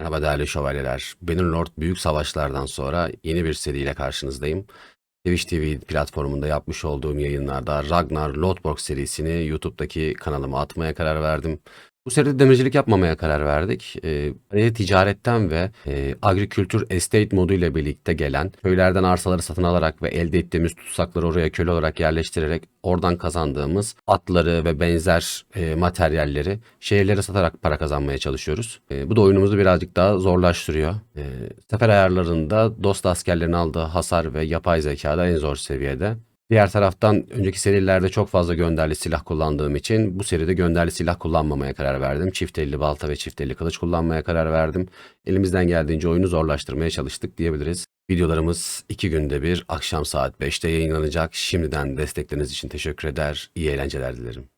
Merhaba değerli şövalyeler. Bannerlord Büyük Savaşlardan sonra yeni bir seriyle karşınızdayım. Twitch TV platformunda yapmış olduğum yayınlarda Ragnar Lothbrok serisini YouTube'daki kanalıma atmaya karar verdim. Bu seride demircilik yapmamaya karar verdik. Araya ticaretten ve e, agrikültür estate modu ile birlikte gelen köylerden arsaları satın alarak ve elde ettiğimiz tutsakları oraya köle olarak yerleştirerek oradan kazandığımız atları ve benzer e, materyalleri şehirlere satarak para kazanmaya çalışıyoruz. E, bu da oyunumuzu birazcık daha zorlaştırıyor. E, sefer ayarlarında dost askerlerin aldığı hasar ve yapay zekada en zor seviyede. Diğer taraftan önceki serilerde çok fazla gönderli silah kullandığım için bu seride gönderli silah kullanmamaya karar verdim. Çift elli balta ve çift elli kılıç kullanmaya karar verdim. Elimizden geldiğince oyunu zorlaştırmaya çalıştık diyebiliriz. Videolarımız iki günde bir akşam saat 5'te yayınlanacak. Şimdiden destekleriniz için teşekkür eder. İyi eğlenceler dilerim.